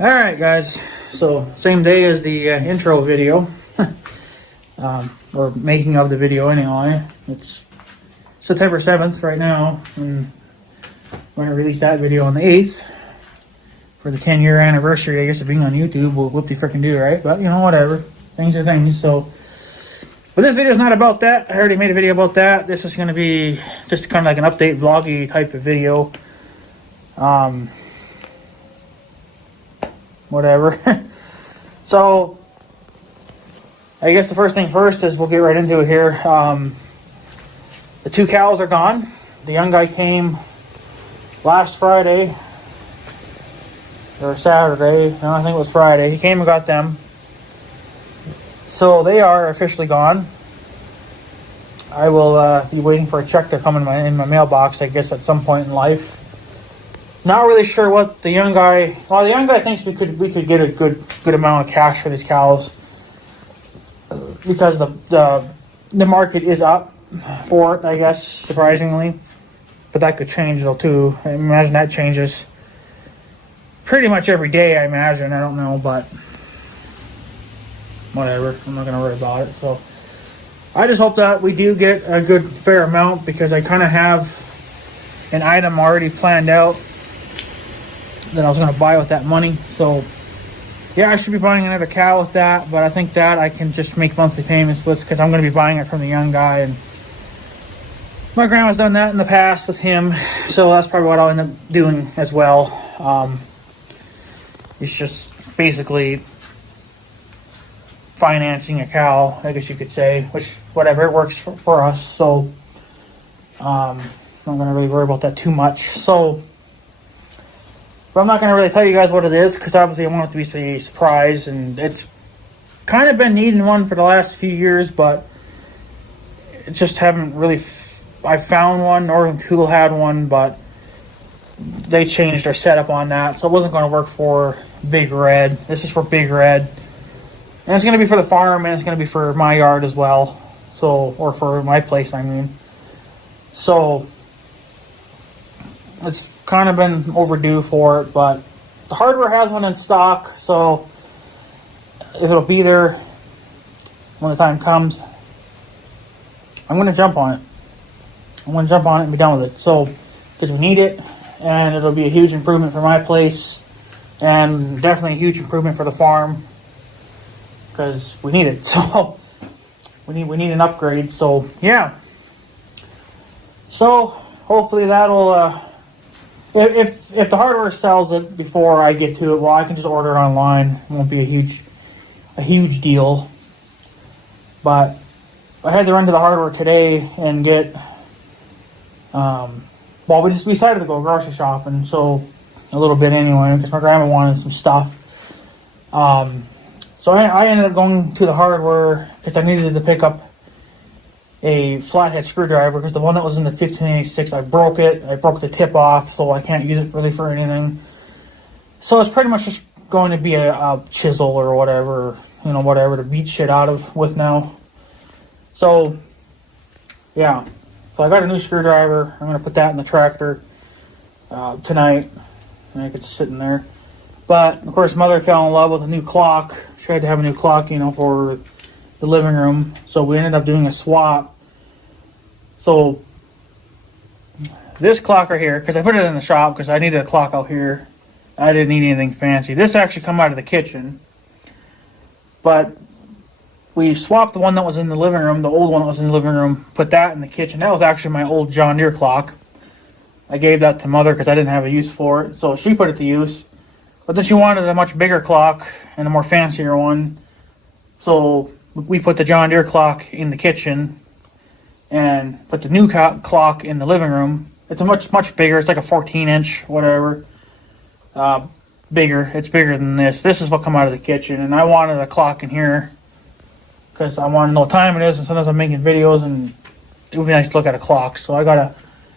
Alright guys, so same day as the intro video, or making of the video anyway. It's September 7th right now, and we're going to release that video on the 8th for the 10-year anniversary, I guess, of being on YouTube. Well, whoop-de-frickin-do, right? But, you know, whatever. Things are things, so... But this video is not about that. I already made a video about that. This is going to be just kind of like an update, vloggy type of video. Whatever. So, I guess the first thing first is we'll get right into it here. The two cows are gone. The young guy came last Friday or Saturday. No, I think it was Friday. He came and got them. So they are officially gone. I will be waiting for a check to come in my mailbox, I guess, at some point in life. Not really sure what the young guy... Well, the young guy thinks we could get a good amount of cash for these cows, because the market is up for it, I guess, surprisingly. But that could change though too. I imagine that changes pretty much every day, I imagine. I don't know, but whatever. I'm not gonna worry about it. So I just hope that we do get a good fair amount, because I kind of have an item already planned out that I was going to buy with that money. So yeah, I should be buying another cow with that, but I think that I can just make monthly payments with, because I'm going to be buying it from the young guy, and my grandma's done that in the past with him, so that's probably what I'll end up doing as well. It's just basically financing a cow, I guess you could say, which whatever, it works for us. So I'm not going to really worry about that too much. So, but I'm not going to really tell you guys what it is, because obviously I want it to be a surprise, and it's kind of been needing one for the last few years, but it just haven't really... I found one. Northern Tool had one, but they changed their setup on that, so it wasn't going to work for Big Red. This is for Big Red, and it's going to be for the farm, and it's going to be for my yard as well, so, or for my place, I mean. So it's kind of been overdue for it, but the hardware has one in stock, so if it'll be there when the time comes, I'm going to jump on it. I'm going to jump on it and be done with it. So, because we need it, and it'll be a huge improvement for my place, and definitely a huge improvement for the farm, because we need it. So we need an upgrade. So yeah. So hopefully that'll if the hardware sells it before I get to it, well, I can just order it online. It won't be a huge deal. But I had to run to the hardware today and get well, we decided to go grocery shopping, so a little bit anyway, because my grandma wanted some stuff. So I ended up going to the hardware because I needed to pick up a flathead screwdriver, because the one that was in the 1586, I broke it. I broke the tip off, so I can't use it really for anything. So it's pretty much just going to be a chisel or whatever, you know, whatever to beat shit out of with now. So yeah, so I got a new screwdriver. I'm gonna put that in the tractor tonight, and I could just sit in there. But of course, Mother fell in love with a new clock. She had to have a new clock, you know, for the living room, so we ended up doing a swap. So this clock right here, because I put it in the shop because I needed a clock out here, I didn't need anything fancy. This actually come out of the kitchen, but we swapped the one that was in the living room, the old one that was in the living room, put that in the kitchen. That was actually my old John Deere clock. I gave that to Mother because I didn't have a use for it, so she put it to use. But then she wanted a much bigger clock and a more fancier one, so we put the John Deere clock in the kitchen and put the new clock in the living room. It's a much bigger. It's like a 14-inch, whatever. Bigger. It's bigger than this. This is what come out of the kitchen, and I wanted a clock in here because I want to know what time it is, and sometimes I'm making videos, and it would be nice to look at a clock. So I got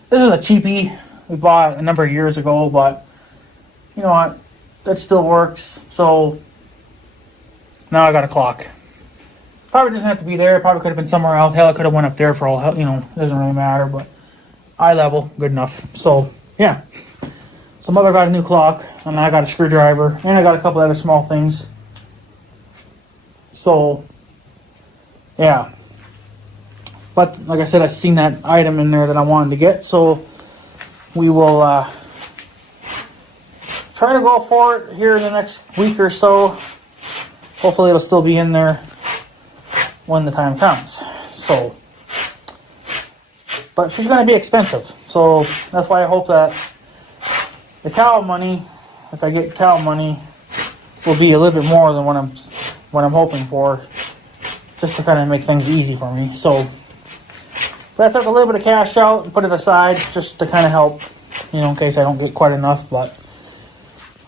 this is a cheapie we bought a number of years ago, but you know what? That still works. So now I got a clock. Probably doesn't have to be there. It probably could have been somewhere else. Hell, it could have went up there for all hell. You know, it doesn't really matter. But eye level, good enough. So yeah. So Mother got a new clock. And I got a screwdriver, and I got a couple other small things. So, yeah. But, like I said, I seen that item in there that I wanted to get, so we will try to go for it here in the next week or so. Hopefully it'll still be in there when the time comes. So, but she's going to be expensive. So that's why I hope that the cow money, if I get cow money, will be a little bit more than what I'm hoping for, just to kind of make things easy for me. So, but I took a little bit of cash out and put it aside just to kind of help, in case I don't get quite enough. But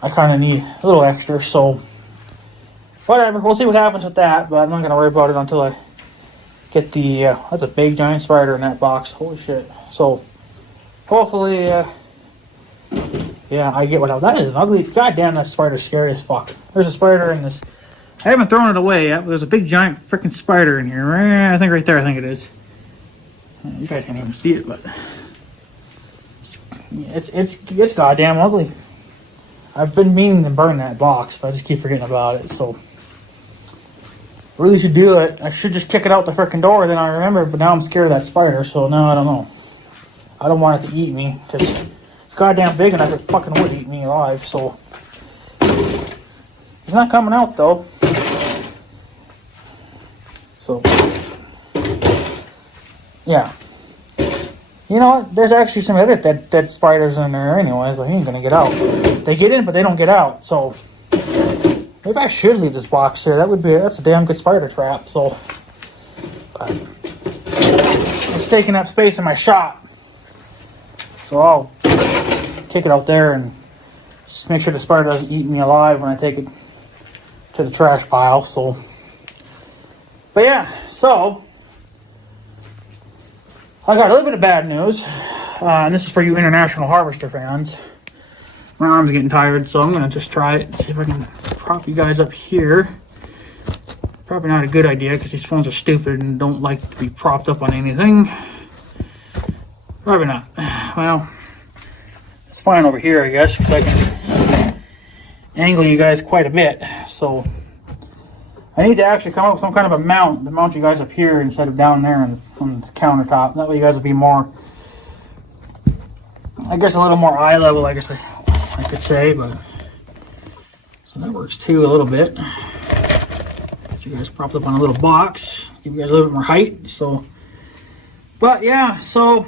I kind of need a little extra. So, whatever. We'll see what happens with that. But I'm not going to worry about it until I get the. That's a big giant spider in that box. Holy shit. So, hopefully, yeah, I get what that is. An ugly. Goddamn, that spider's scary as fuck. There's a spider in this. I haven't thrown it away yet, but there's a big giant freaking spider in here. I think right there, I think it is. You guys can't even see it, but it's goddamn ugly. I've been meaning to burn that box, but I just keep forgetting about it. So really should do it. I should just kick it out the freaking door, then I remember. But now I'm scared of that spider, so now I don't know. I don't want it to eat me because it's goddamn big, and I could fucking would eat me alive. So it's not coming out though. So yeah. You know what? There's actually some other dead spiders in there anyways. Like, he ain't gonna get out. They get in, but they don't get out. So maybe I should leave this box here. That's a damn good spider trap. So it's taking up space in my shop. So I'll kick it out there and just make sure the spider doesn't eat me alive when I take it to the trash pile. So, but yeah, so I got a little bit of bad news, and this is for you International Harvester fans. My arm's getting tired, so I'm going to just try it, see if I can prop you guys up here. Probably not a good idea, because these phones are stupid and don't like to be propped up on anything. Probably not. Well, it's fine over here, I guess, because I can angle you guys quite a bit. So I need to actually come up with some kind of a mount to mount you guys up here instead of down there on the countertop. That way you guys will be more, I guess, a little more eye level, I guess I could say. But so that works too a little bit. Get you guys propped up on a little box, give you guys a little bit more height. So, but yeah, so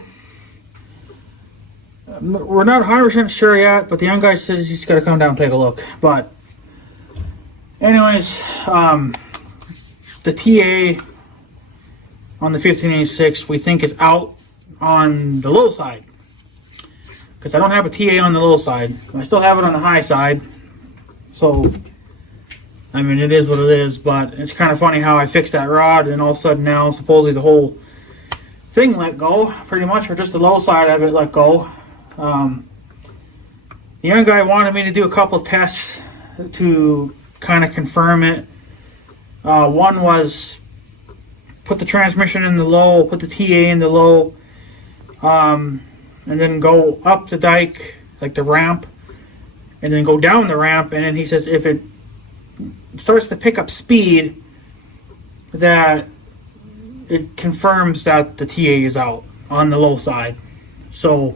we're not 100% sure yet, but the young guy says he's got to come down and take a look. But anyways, the TA on the 1586 we think is out on the low side, because I don't have a TA on the low side. I still have it on the high side. So, I mean, it is what it is, but it's kind of funny how I fixed that rod and all of a sudden now supposedly the whole thing let go, pretty much, or just the low side of it let go. The young guy wanted me to do a couple tests to kind of confirm it. One was put the transmission in the low, put the TA in the low, and then go up the dike, like the ramp, and then go down the ramp. And then he says if it starts to pick up speed, that it confirms that the TA is out on the low side. So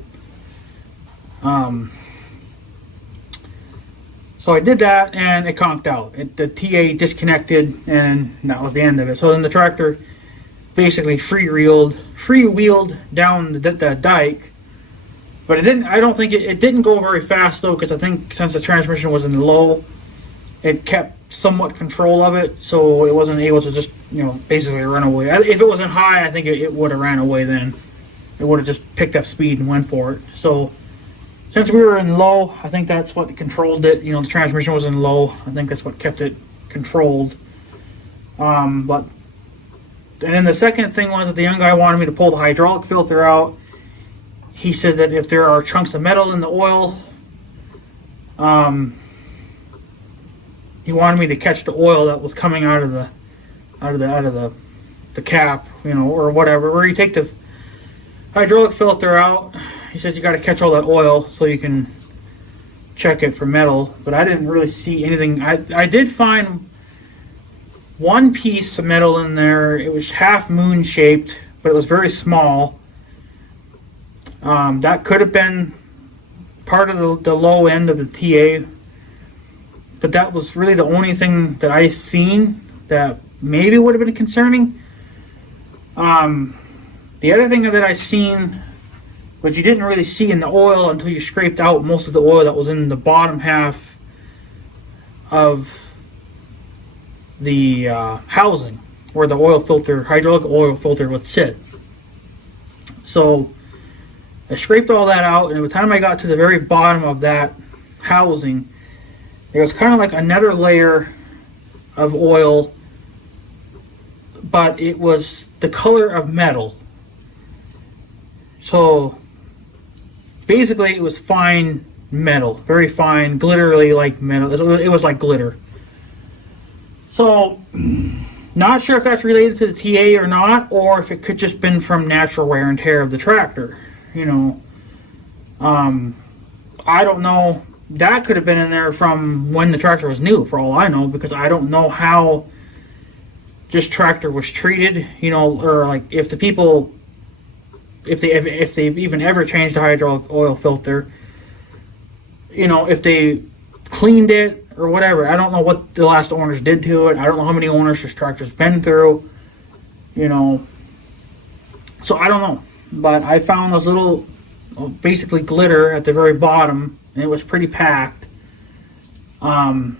so I did that, and it conked out. The TA disconnected, and that was the end of it. So then the tractor basically freewheeled down the dike, but it didn't. I don't think it didn't go very fast though, because I think since the transmission was in the low, it kept somewhat control of it, so it wasn't able to just basically run away. If it wasn't high, I think it would have ran away. Then it would have just picked up speed and went for it. So since we were in low, I think that's what controlled it. The transmission was in low. I think that's what kept it controlled. And then the second thing was that the young guy wanted me to pull the hydraulic filter out. He said that if there are chunks of metal in the oil, he wanted me to catch the oil that was coming out of the cap, or whatever. Where you take the hydraulic filter out, he says you got to catch all that oil so you can check it for metal, but I didn't really see anything. I did find one piece of metal in there. It was half moon shaped, but it was very small. That could have been part of the low end of the TA, but that was really the only thing that I seen that maybe would have been concerning. The other thing that I seen, but you didn't really see in the oil until you scraped out most of the oil that was in the bottom half of the housing where the oil filter, hydraulic oil filter would sit. So I scraped all that out, and by the time I got to the very bottom of that housing, there was kind of like another layer of oil, but it was the color of metal. So basically it was fine metal, very fine, glittery like metal. It was like glitter. So not sure if that's related to the TA or not, or if it could just been from natural wear and tear of the tractor. You know, I don't know. That could have been in there from when the tractor was new, for all I know, because I don't know how this tractor was treated. You know, or like if the people, if they've even ever changed a hydraulic oil filter, you know, if they cleaned it or whatever. I don't know what the last owners did to it. I don't know how many owners this tractor's been through, you know, so I don't know. But I found those little, basically glitter at the very bottom, and it was pretty packed. I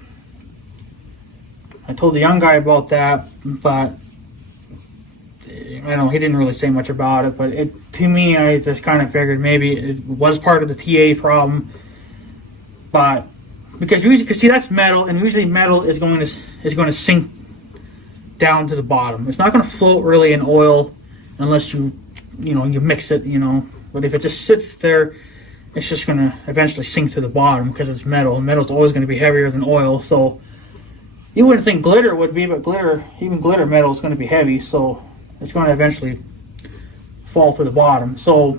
told the young guy about that, but I don't know, he didn't really say much about it. But to me, I just kind of figured maybe it was part of the TA problem. But because usually, because see, that's metal, and usually metal is going to sink down to the bottom. It's not going to float really in oil unless you mix it, you know. But if it just sits there, it's just going to eventually sink to the bottom because it's metal. And metal's always going to be heavier than oil. So you wouldn't think glitter would be, but even glitter metal is going to be heavy. So it's going to eventually fall to the bottom. So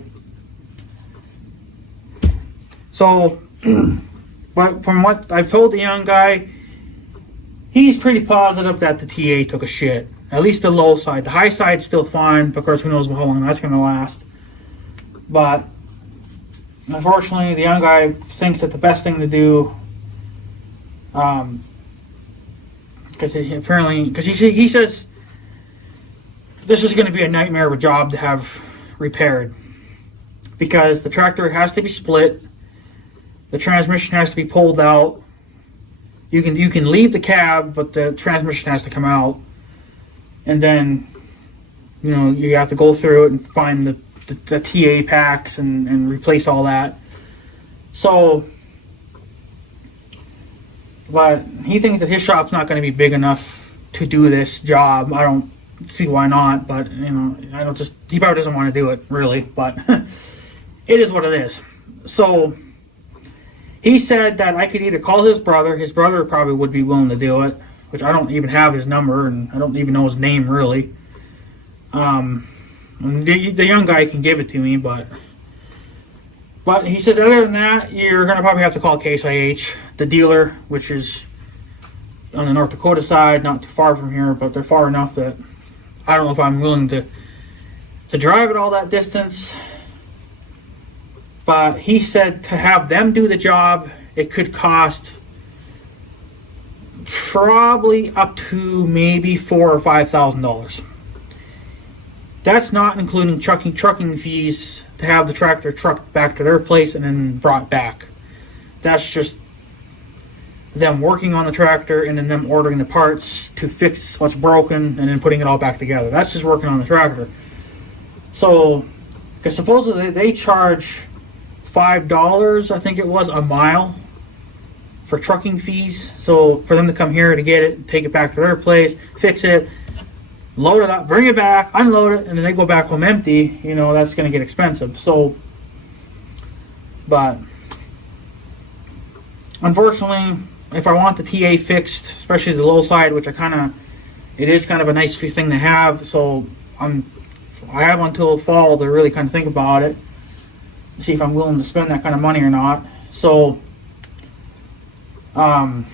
but from what I've told the young guy, he's pretty positive that the TA took a shit. At least the low side. The high side's still fine, because who knows how long that's going to last. But unfortunately, the young guy thinks that the best thing to do, because he says this is going to be a nightmare of a job to have repaired, because the tractor has to be split, the transmission has to be pulled out. You can leave the cab, but the transmission has to come out. And then, you know, you have to go through it and find the TA packs and replace all that. So, but he thinks that his shop's not going to be big enough to do this job. I don't see why not, but, you know, he probably doesn't want to do it, really, but it is what it is. So he said that I could either call his brother probably would be willing to do it, which I don't even have his number, and I don't even know his name, really. The young guy can give it to me, but he said other than that, you're going to probably have to call Case IH, the dealer, which is on the North Dakota side, not too far from here, but they're far enough that I don't know if I'm willing to drive it all that distance. But he said to have them do the job, it could cost probably up to maybe $4,000 or $5,000. That's not including trucking fees to have the tractor trucked back to their place and then brought back. That's just them working on the tractor and then them ordering the parts to fix what's broken and then putting it all back together. That's just working on the tractor. So, because supposedly they charge $5, I think it was, a mile for trucking fees. So for them to come here to get it, take it back to their place, fix it, load it up, bring it back, unload it, and then they go back home empty, you know, that's going to get expensive. So, but unfortunately, if I want the TA fixed, especially the low side, which it is kind of a nice thing to have, so I have until fall to really kind of think about it, see if I'm willing to spend that kind of money or not. So But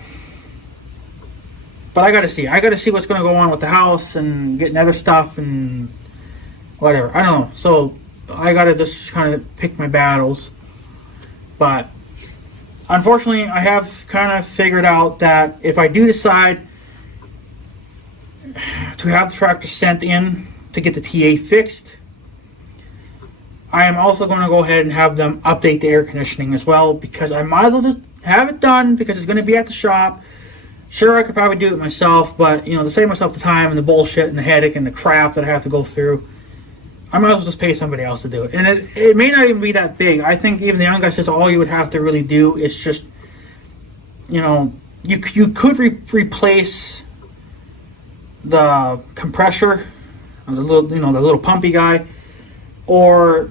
I gotta see. I gotta see what's gonna go on with the house and getting other stuff and whatever. I don't know. So I gotta just kind of pick my battles. But unfortunately, I have kind of figured out that if I do decide to have the tractor sent in to get the TA fixed, I am also going to go ahead and have them update the air conditioning as well, because I might as well just have it done because it's going to be at the shop. Sure, I could probably do it myself, but to save myself the time and the bullshit and the headache and the crap that I have to go through, I might as well just pay somebody else to do it. And it may not even be that big. I think even the young guy says all you would have to really do is just, you could replace the compressor, the little pumpy guy, or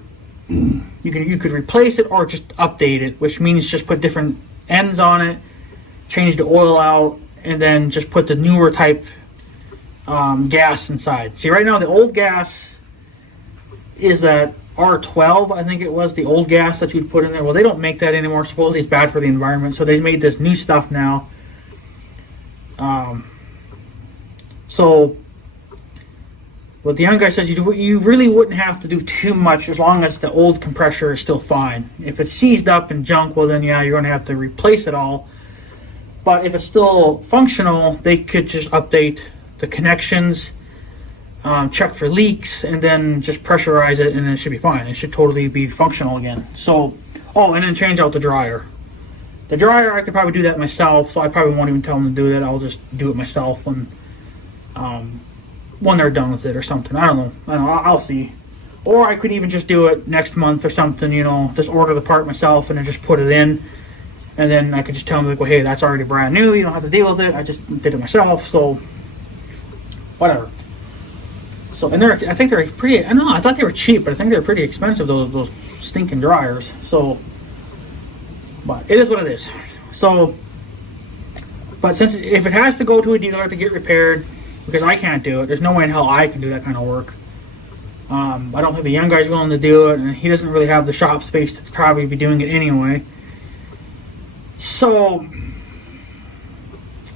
you could replace it or just update it, which means just put different ends on it, change the oil out, and then just put the newer type gas inside. See, right now the old gas is that R12, I think it was, the old gas that you'd put in there. Well, they don't make that anymore. Supposedly it's bad for the environment, so they made this new stuff now. So what the young guy says, you really wouldn't have to do too much as long as the old compressor is still fine. If it's seized up and junk, well then yeah, you're going to have to replace it all. But if it's still functional, they could just update the connections, check for leaks, and then just pressurize it, and it should be fine. It should totally be functional again. So, and then change out the dryer. The dryer, I could probably do that myself, so I probably won't even tell them to do that. I'll just do it myself when they're done with it or something. I don't know. I'll see. Or I could even just do it next month or something, just order the part myself and then just put it in. And then I could just tell them, like, well, hey, that's already brand new. You don't have to deal with it. I just did it myself, so whatever. So, and I think they're pretty, I don't know, I thought they were cheap, but I think they're pretty expensive, those stinking dryers. So, but it is what it is. So, but if it has to go to a dealer to get repaired, because I can't do it, there's no way in hell I can do that kind of work. I don't think the young guy's willing to do it, and he doesn't really have the shop space to probably be doing it anyway. So,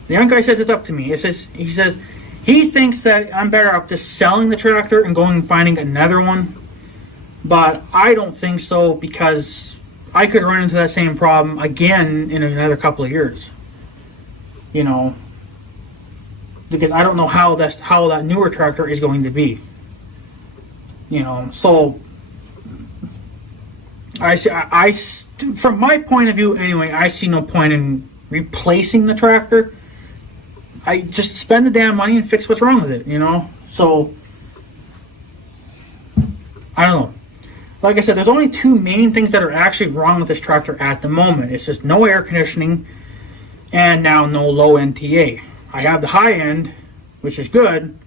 the young guy says it's up to me. He says he thinks that I'm better off just selling the tractor and going and finding another one. But I don't think so, because I could run into that same problem again in another couple of years. Because I don't know how that newer tractor is going to be. So I from my point of view anyway, I see no point in replacing the tractor. I just spend the damn money and fix what's wrong with it, So, I don't know. Like I said, there's only two main things that are actually wrong with this tractor at the moment. It's just no air conditioning and now no low NTA. I have the high end, which is good.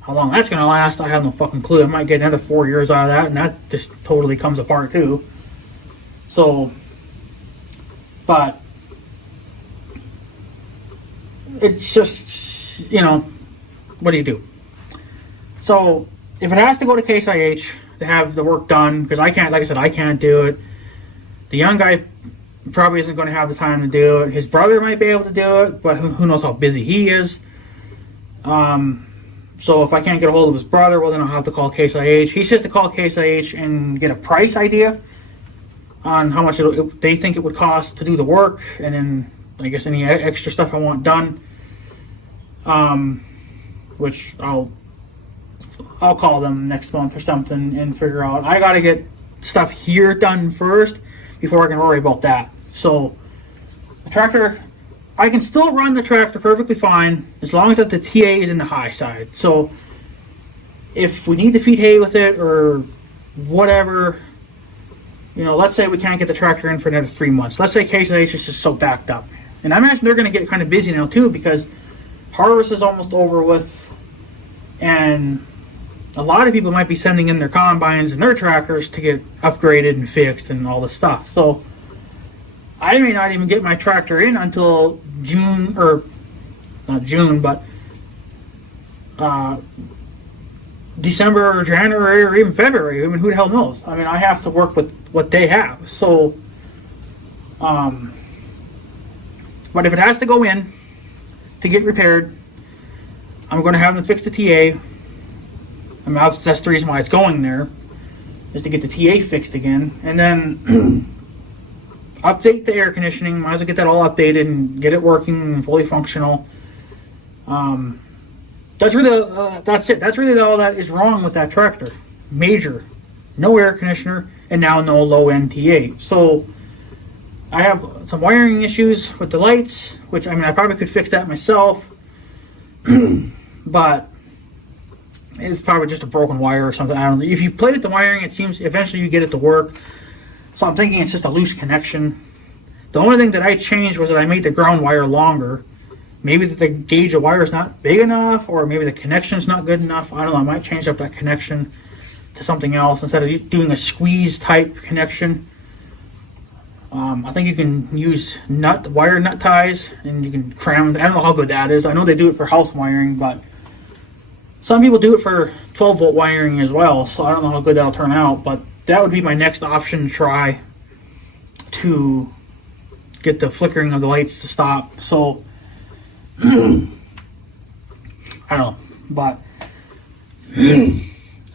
How long that's going to last, I have no fucking clue. I might get another 4 years out of that, and that just totally comes apart too. So, but it's just, what do you do? So, if it has to go to Case IH to have the work done, because I can't, like I said, I can't do it. The young guy probably isn't going to have the time to do it. His brother might be able to do it, but who knows how busy he is. So if I can't get a hold of his brother, well then I'll have to call Case IH. He says to call Case IH and get a price idea on how much they think it would cost to do the work, and then I guess any extra stuff I want done. Which I'll call them next month or something and figure out. I gotta get stuff here done first before I can worry about that. So the tractor, I can still run the tractor perfectly fine as long as that the TA is in the high side. So if we need to feed hay with it or whatever, let's say we can't get the tractor in for another 3 months. Let's say Case IH is just so backed up. And I imagine they're going to get kind of busy now too, because harvest is almost over with, and a lot of people might be sending in their combines and their tractors to get upgraded and fixed and all this stuff. So I may not even get my tractor in until June, or not June, but December or January or even February. I mean, who the hell knows? I mean, I have to work with what they have. So, But if it has to go in to get repaired, I'm going to have them fix the TA. I mean, that's the reason why it's going there, is to get the TA fixed again. And then update the air conditioning. Might as well get that all updated and get it working and fully functional. That's really that's it. That's really all that is wrong with that tractor. Major. No air conditioner, and now no low end TA. So I have some wiring issues with the lights, which, I mean, I probably could fix that myself. But it's probably just a broken wire or something. I don't know. If you play with the wiring, it seems eventually you get it to work. So I'm thinking it's just a loose connection. The only thing that I changed was that I made the ground wire longer. Maybe that the gauge of wire is not big enough, or maybe the connection's not good enough. I don't know. I might change up that connection to something else instead of doing a squeeze type connection. I think you can use wire nut ties, and you can cram. I don't know how good that is. I know they do it for house wiring, but some people do it for 12 volt wiring as well. So I don't know how good that'll turn out, but that would be my next option to try to get the flickering of the lights to stop. So I don't know, but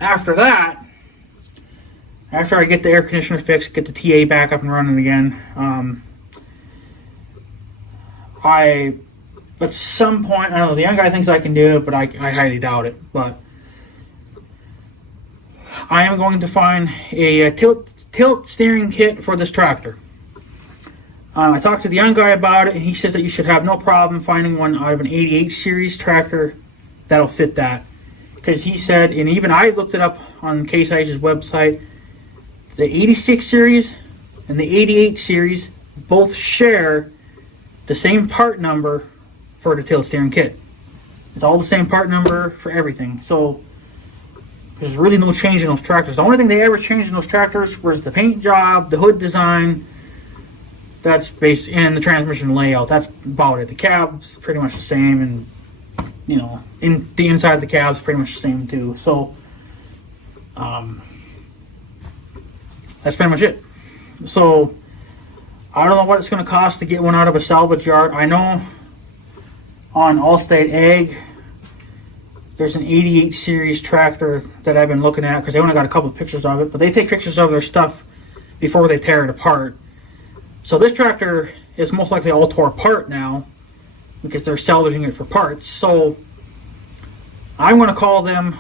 after that, after I get the air conditioner fixed, get the TA back up and running again, at some point, I don't know, the young guy thinks I can do it, but I highly doubt it. But I am going to find a tilt steering kit for this tractor. I talked to the young guy about it, and he says that you should have no problem finding one out of an 88 series tractor that'll fit that. Because he said, and even I looked it up on Case IH's website, the 86 series and the 88 series both share the same part number for the tilt steering kit. It's all the same part number for everything. So there's really no change in those tractors. The only thing they ever changed in those tractors was the paint job, the hood design, that's based in the transmission layout. That's about it. The cab's pretty much the same, and you know, in the inside of the cab's pretty much the same too. So that's pretty much it. So I don't know what it's going to cost to get one out of a salvage yard. I know on Allstate Ag there's an 88 series tractor that I've been looking at, because they only got a couple of pictures of it, but they take pictures of their stuff before they tear it apart. So this tractor is most likely all tore apart now, because they're salvaging it for parts. So I'm going to call them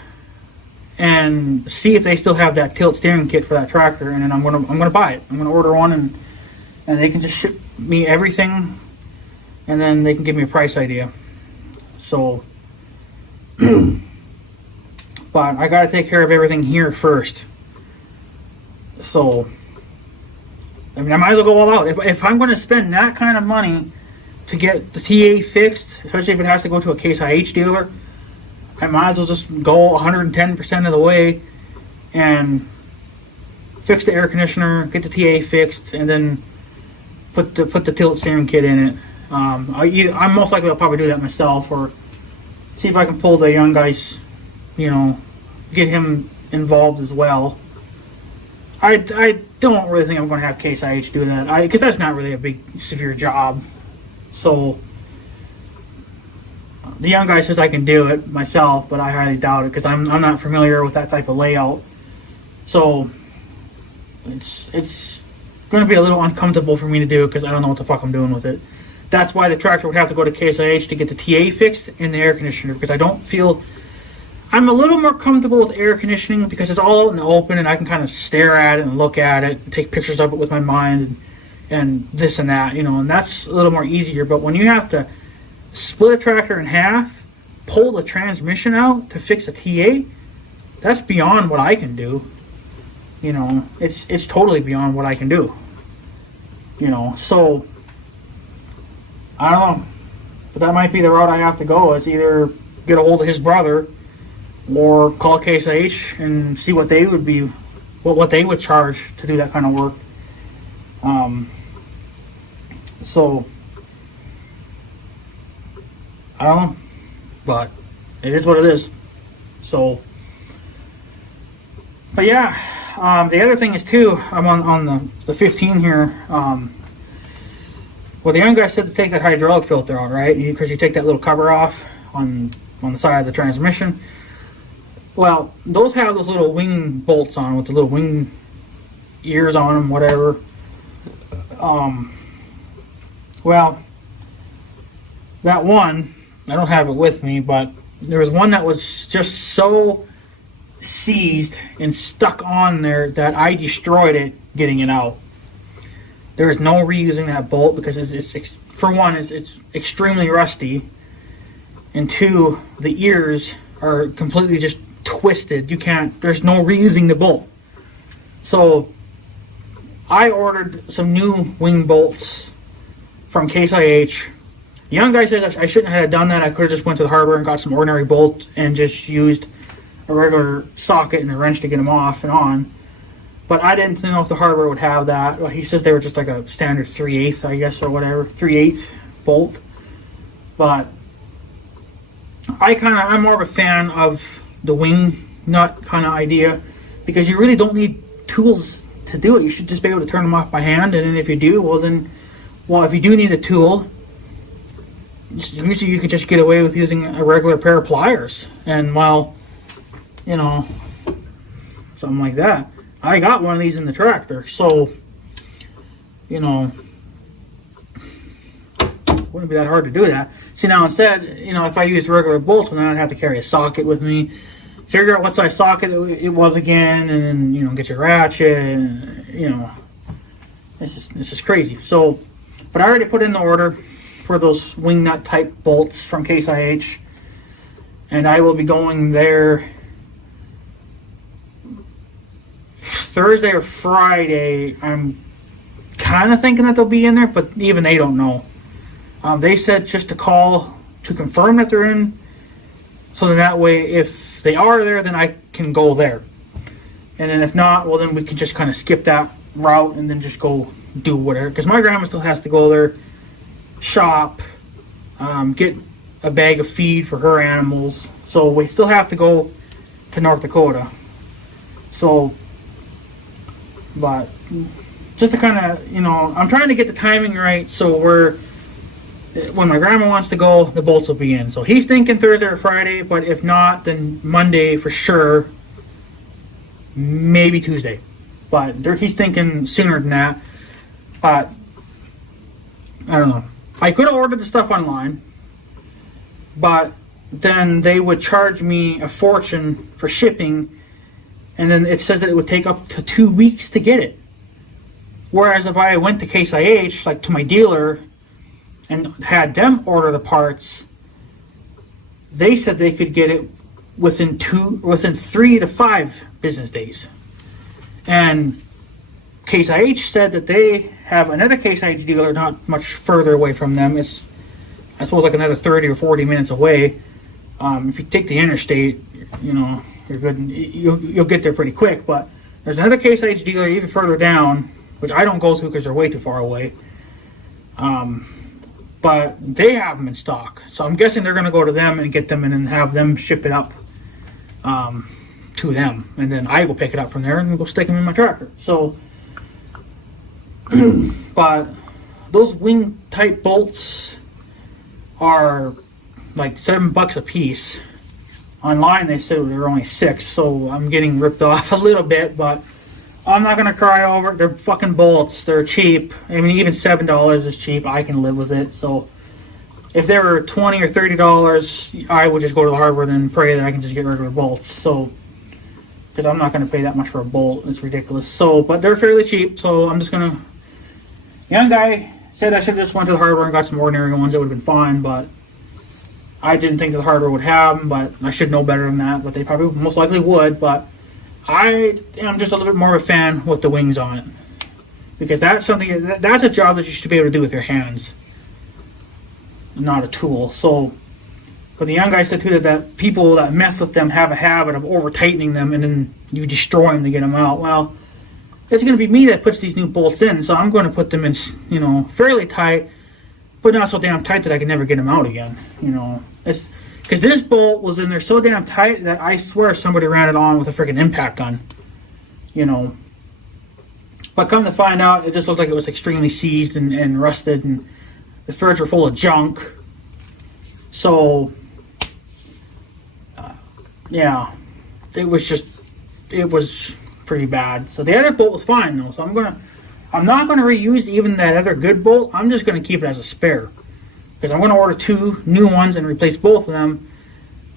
and see if they still have that tilt steering kit for that tractor, and then I'm going to buy it. I'm going to order one, and they can just ship me everything, and then they can give me a price idea. So but I got to take care of everything here first. So I mean, I might as well go all out. If I'm going to spend that kind of money to get the TA fixed, especially if it has to go to a Case IH dealer, I might as well just go 110% of the way and fix the air conditioner, get the TA fixed, and then put the tilt steering kit in it. I'm most likely I'll probably do that myself, or see if I can pull the young guys, you know, get him involved as well. I don't really think I'm going to have Case IH do that, because that's not really a big, severe job. So the young guy says I can do it myself, but I highly doubt it, because I'm not familiar with that type of layout. So it's going to be a little uncomfortable for me to do, because I don't know what the fuck I'm doing with it. That's why the tractor would have to go to Case IH to get the TA fixed and the air conditioner, because I don't feel... I'm a little more comfortable with air conditioning because it's all out in the open, and I can kind of stare at it and look at it and take pictures of it with my mind and this and that, you know, and that's a little more easier. But when you have to split a tractor in half, pull the transmission out to fix a TA, that's beyond what I can do. You know, it's totally beyond what I can do. You know, so I don't know, but that might be the route I have to go. Is either get a hold of his brother or call Case IH and see what they would be, what they would charge to do that kind of work. So I don't know, but it is what it is. So, but yeah, the other thing is too, I'm on the 15 here. Well, the young guy said to take that hydraulic filter out, right? Because you take that little cover off on the side of the transmission. Well, those have those little wing bolts on with the little wing ears on them, whatever. Well, that one, I don't have it with me, but there was one that was just so seized and stuck on there that I destroyed it getting it out. There is no reusing that bolt because it's for one, it's extremely rusty, and two, the ears are completely just twisted. You can't. There's no reusing the bolt. So I ordered some new wing bolts from Case IH. The young guy says I shouldn't have done that. I could have just went to the hardware and got some ordinary bolts and just used a regular socket and a wrench to get them off and on. But I didn't know if the hardware would have that. Well, he says they were just like a standard 3/8, I guess, or whatever, 3/8 bolt. But I'm more of a fan of the wing nut kind of idea because you really don't need tools to do it. You should just be able to turn them off by hand, and then if you do, if you do need a tool, usually you could just get away with using a regular pair of pliers, and something like that. I got one of these in the tractor, so wouldn't be that hard to do that. See, now instead, if I used regular bolts, then I'd have to carry a socket with me, figure out what size socket it was again, and then get your ratchet, and this is crazy. So, but I already put in the order for those wing nut type bolts from Case IH, and I will be going there Thursday or Friday. I'm kind of thinking that they'll be in there, but even they don't know. They said just to call to confirm that they're in, so that way if they are there, then I can go there, and then if not, well, then we can just kind of skip that route and then just go do whatever, because my grandma still has to go there, shop, get a bag of feed for her animals, so we still have to go to North Dakota. So, but just to kind of, I'm trying to get the timing right, so when my grandma wants to go, the bolts will be in. So he's thinking Thursday or Friday, but if not, then Monday for sure, maybe Tuesday. But he's thinking sooner than that. But I don't know. I could have ordered the stuff online, but then they would charge me a fortune for shipping, and then it says that it would take up to 2 weeks to get it. Whereas if I went to Case IH, like to my dealer, and had them order the parts, they said they could get it within 3 to 5 business days. And Case IH said that they have another Case IH dealer not much further away from them. It's, I suppose, like another 30 or 40 minutes away. If you take the interstate, you're good. You'll get there pretty quick. But there's another Case IH dealer even further down, which I don't go to because they're way too far away. But they have them in stock, so I'm guessing they're going to go to them and get them and then have them ship it up to them, and then I will pick it up from there and go stick them in my tractor. So, but those wing type bolts are like $7 a piece. Online they said they were only $6, so I'm getting ripped off a little bit, but I'm not gonna cry over it. They're fucking bolts. They're cheap. I mean, even $7 is cheap. I can live with it. So if they were $20 or $30, I would just go to the hardware and pray that I can just get regular bolts. So, because I'm not gonna pay that much for a bolt. It's ridiculous. So, but they're fairly cheap. So I'm just gonna. Young guy said I should have just went to the hardware and got some ordinary ones. It would have been fine, but I didn't think that the hardware would have them. But I should know better than that. But they probably most likely would. But I am just a little bit more of a fan with the wings on it, because that's a job that you should be able to do with your hands, not a tool. So, but the young guy said too that people that mess with them have a habit of over tightening them and then you destroy them to get them out. Well, it's going to be me that puts these new bolts in, so I'm going to put them in, fairly tight, but not so damn tight that I can never get them out again. It's because this bolt was in there so damn tight that I swear somebody ran it on with a freaking impact gun. But come to find out, it just looked like it was extremely seized and rusted, and the threads were full of junk. So, yeah, it was pretty bad. So the other bolt was fine though. So I'm not gonna reuse even that other good bolt. I'm just gonna keep it as a spare because I'm gonna order 2 new ones and replace both of them.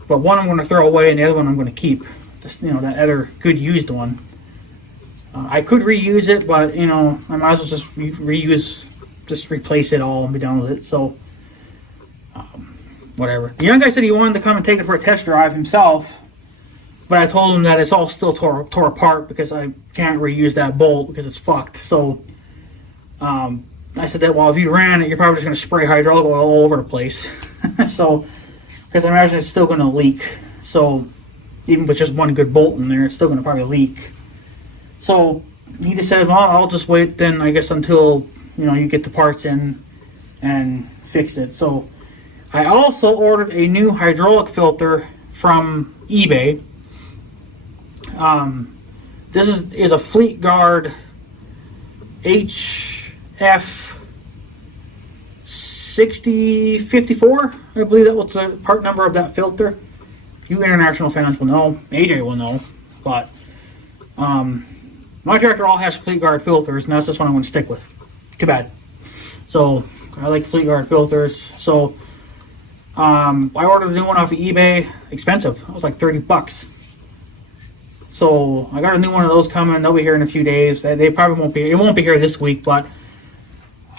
But one I'm gonna throw away and the other one I'm gonna keep. That other good used one. I could reuse it, but I might as well just just replace it all and be done with it. So, whatever. The young guy said he wanted to come and take it for a test drive himself, but I told him that it's all still tore apart because I can't reuse that bolt because it's fucked. So, I said that, well, if you ran it, you're probably just going to spray hydraulic oil all over the place. So, because I imagine it's still going to leak. So, even with just one good bolt in there, it's still going to probably leak. So, he just said, well, I'll just wait then, I guess, until, you get the parts in and fix it. So, I also ordered a new hydraulic filter from eBay. This is a Fleetguard HF 6054. I believe that was the part number of that filter. You international fans will know. AJ will know. But my tractor all has Fleetguard filters, and that's just what I'm going to stick with. Too bad. So I like Fleetguard filters. So I ordered a new one off of eBay. Expensive. It was like $30. So I got a new one of those coming. They'll be here in a few days. They probably won't be. It won't be here this week, but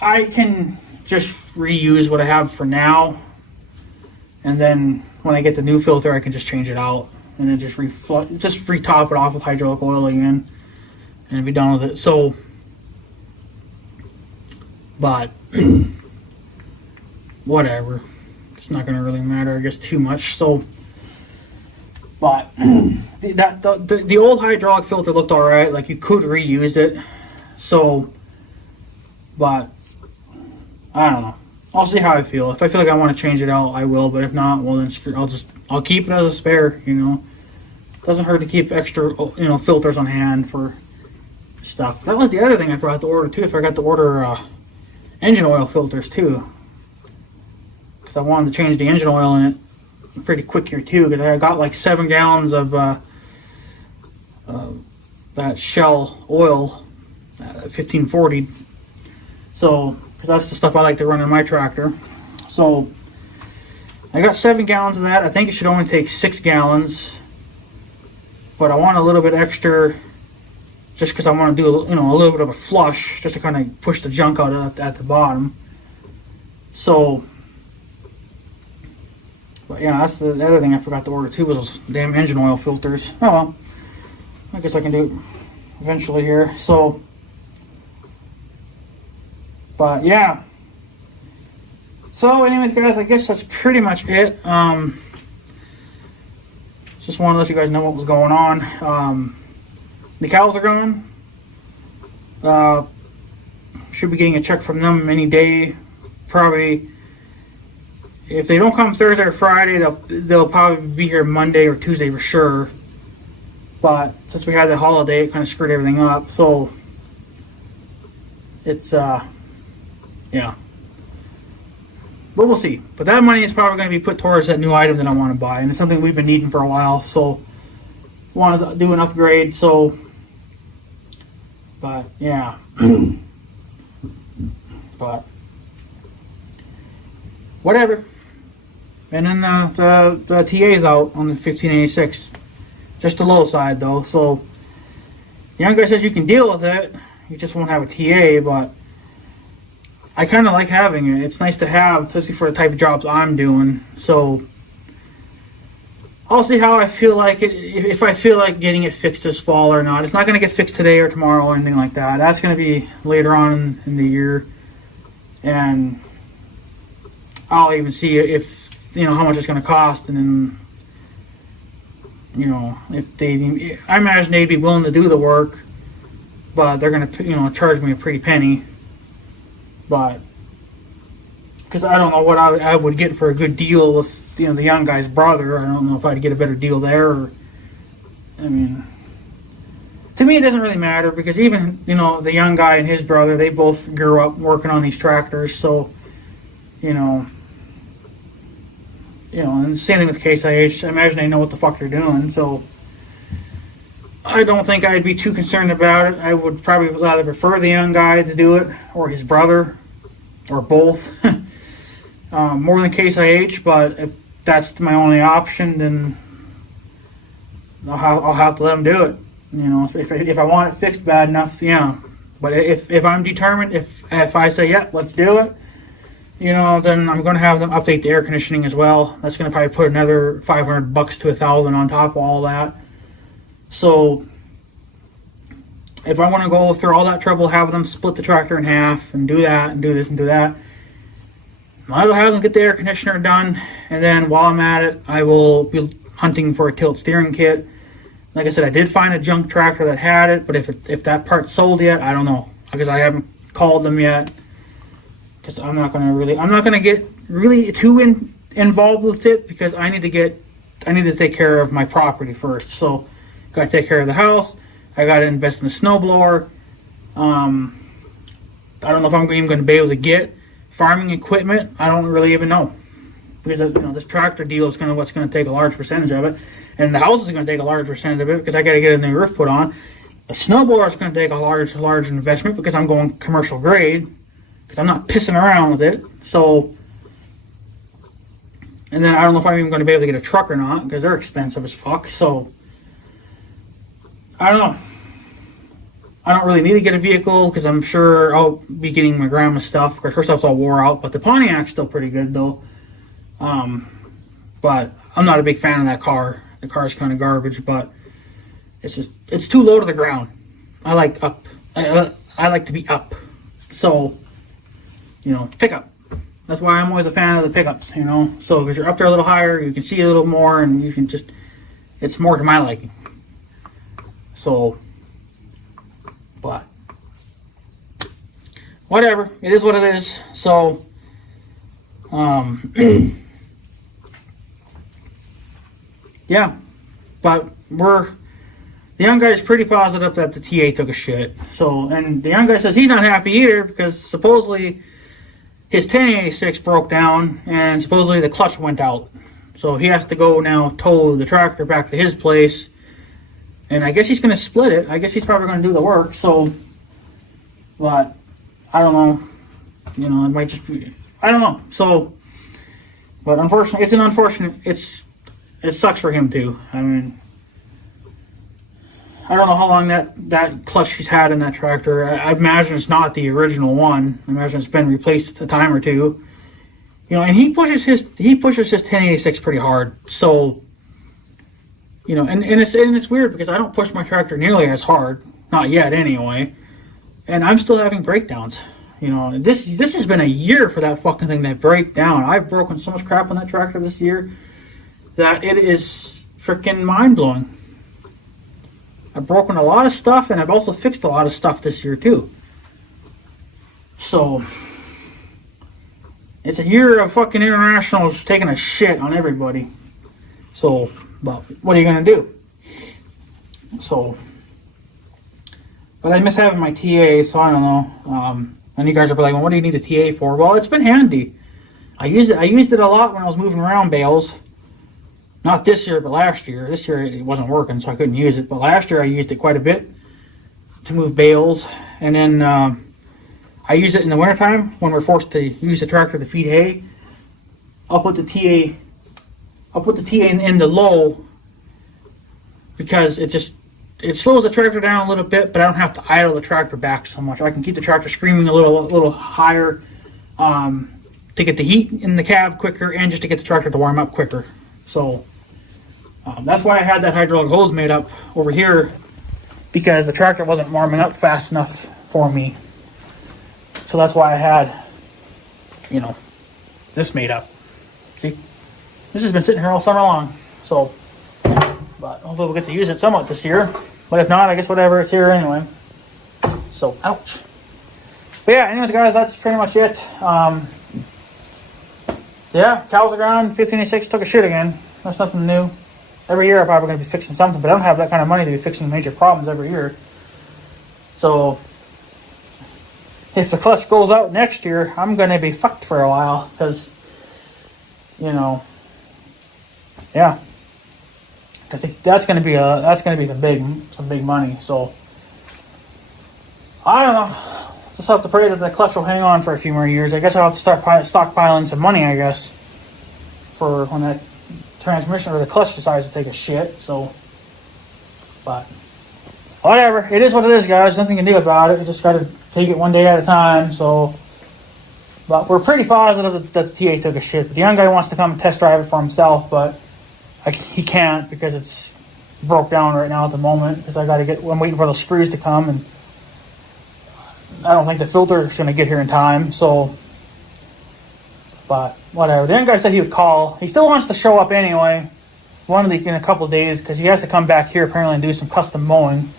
I can just reuse what I have for now, and then when I get the new filter, I can just change it out and then just re-top it off with hydraulic oil again, and be done with it. So, but whatever. It's not going to really matter, I guess, too much. So, but the old hydraulic filter looked all right. Like, you could reuse it. So, but I don't know. I'll see how I feel. If I feel like I want to change it out, I will. But if not, well then I'll keep it as a spare. Doesn't hurt to keep extra filters on hand for stuff. That was the other thing I forgot to order too. I forgot to order engine oil filters too, because I wanted to change the engine oil in it pretty quick here too. Because I got like 7 gallons of that Shell oil, 1540. So, because that's the stuff I like to run in my tractor. So, I got 7 gallons of that. I think it should only take 6 gallons. But I want a little bit extra, just because I want to do a little bit of a flush, just to kind of push the junk out at the bottom. So, but yeah, that's the other thing I forgot to order too, was those damn engine oil filters. Oh well, I guess I can do it eventually here. So, but yeah. So anyways, guys, I guess that's pretty much it. Just want to let you guys know what was going on. The cows are gone. Should be getting a check from them any day. Probably, if they don't come Thursday or Friday, they'll probably be here Monday or Tuesday for sure. But since we had the holiday, it kind of screwed everything up. So it's yeah. But we'll see. But that money is probably going to be put towards that new item that I want to buy, and it's something we've been needing for a while. So want to do an upgrade. So, but yeah. But whatever. And then the TA is out on the 1586. Just the low side though. So the young guy says you can deal with it. You just won't have a TA, but I kind of like having it. It's nice to have, especially for the type of jobs I'm doing. So I'll see how I feel like it. If I feel like getting it fixed this fall or not. It's not going to get fixed today or tomorrow or anything like that. That's going to be later on in the year. And I'll even see if, how much it's going to cost. And then, if I imagine they'd be willing to do the work. But they're going to, charge me a pretty penny. But because I don't know what I would get for a good deal with the young guy's brother. I don't know if I'd get a better deal there. Or, I mean, to me it doesn't really matter, because even the young guy and his brother, they both grew up working on these tractors. So and same thing with Case IH. I imagine they know what the fuck they're doing, so I don't think I'd be too concerned about it. I would probably rather prefer the young guy to do it, or his brother, or both, more than Case IH, but if that's my only option, then I'll have to let him do it. If I want it fixed bad enough, yeah. But if I'm determined, if I say, yeah, let's do it, then I'm going to have them update the air conditioning as well. That's going to probably put another $500 to $1,000 on top of all that. So if I want to go through all that trouble, have them split the tractor in half and do that and do this and do that, I will have them get the air conditioner done, and then while I'm at it, I will be hunting for a tilt steering kit. Like I said, I did find a junk tractor that had it, but if that part's sold yet, I don't know, because I haven't called them yet. Because I'm not gonna get really too involved with it, because I need to take care of my property first. So, gotta take care of the house. I gotta invest in a snowblower. I don't know if I'm even gonna be able to get farming equipment. I don't really even know, because this tractor deal is what's gonna take a large percentage of it. And the house is going to take a large percentage of it, because I got to get a new roof put on. A snowblower is going to take a large investment, because I'm going commercial grade, because I'm not pissing around with it. So, and then I don't know if I'm even going to be able to get a truck or not, because they're expensive as fuck. So, I don't know. I don't really need to get a vehicle, because I'm sure I'll be getting my grandma's stuff, because her stuff's all wore out. But the Pontiac's still pretty good, though. But I'm not a big fan of that car. The car's kind of garbage, but it's too low to the ground. I like up. I like to be up. So, pickup. That's why I'm always a fan of the pickups, So, because you're up there a little higher, you can see a little more, and you can it's more to my liking. So, but, whatever. It is what it is. So, yeah, but the young guy's pretty positive that the TA took a shit. So, and the young guy says he's not happy either, because supposedly his 1086 broke down, and supposedly the clutch went out. So he has to go now tow the tractor back to his place, and I guess he's going to split it. I guess he's probably going to do the work. So, but I don't know. It might just be, I don't know. So, but unfortunately, it sucks for him too. I mean, I don't know how long that clutch he's had in that tractor. I imagine it's not the original one. I imagine it's been replaced a time or two. And he pushes his 1086 pretty hard. So, and it's weird, because I don't push my tractor nearly as hard, not yet anyway. And I'm still having breakdowns. This has been a year for that fucking thing to break down. I've broken so much crap on that tractor this year that it is freaking mind-blowing. I've broken a lot of stuff, and I've also fixed a lot of stuff this year too. So, it's a year of fucking internationals taking a shit on everybody. So, well, what are you going to do? So, but I miss having my TA, so I don't know. And you guys are like, well, what do you need a TA for? Well, it's been handy. I used it a lot when I was moving around bales. Not this year, but last year. This year it wasn't working, so I couldn't use it. But last year I used it quite a bit to move bales. And then I use it in the wintertime when we're forced to use the tractor to feed hay. I'll put the TA in the low, because it slows the tractor down a little bit, but I don't have to idle the tractor back so much. I can keep the tractor screaming a little higher to get the heat in the cab quicker, and just to get the tractor to warm up quicker. So that's why I had that hydraulic hose made up over here, because the tractor wasn't warming up fast enough for me. So that's why I had, this made up. See? This has been sitting here all summer long. So, but hopefully we'll get to use it somewhat this year. But if not, I guess whatever, it's here anyway. So, ouch. But yeah, anyways, guys, that's pretty much it. Yeah, cows are gone. 1586 took a shit again. That's nothing new. Every year I'm probably going to be fixing something, but I don't have that kind of money to be fixing major problems every year. So, if the clutch goes out next year, I'm gonna be fucked for a while, because, you know, yeah, I think that's gonna be some big money. So I don't know. Just have to pray that the clutch will hang on for a few more years. I guess I'll have to start stockpiling some money, I guess, for when that transmission or the clutch decides to take a shit. So, but whatever. It is what it is, guys. Nothing you can do about it. You just got to take it one day at a time. So, but we're pretty positive that the TA took a shit. But the young guy wants to come test drive it for himself, but he can't because it's broke down right now at the moment. Because I'm waiting for those screws to come, and I don't think the filter is going to get here in time. So, but whatever. The young guy said he would call. He still wants to show up anyway. In a couple of days, because he has to come back here apparently and do some custom mowing.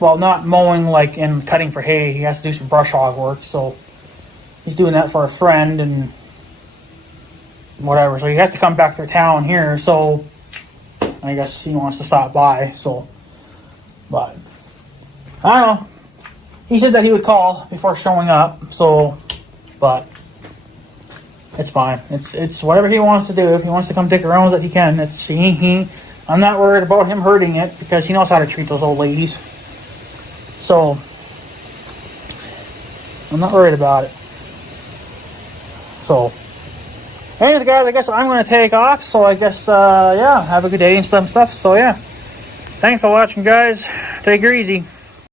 Well, not mowing like in cutting for hay. He has to do some brush hog work. So he's doing that for a friend and whatever. So he has to come back to town here. So I guess he wants to stop by. So, but I don't know. He said that he would call before showing up. So, but it's fine. It's whatever he wants to do. If he wants to come take around with it, he can. I'm not worried about him hurting it because he knows how to treat those old ladies. So I'm not worried about it. So anyways, guys, I guess I'm going to take off. So I guess, yeah, have a good day and stuff. So yeah, thanks for watching, guys. Take her easy.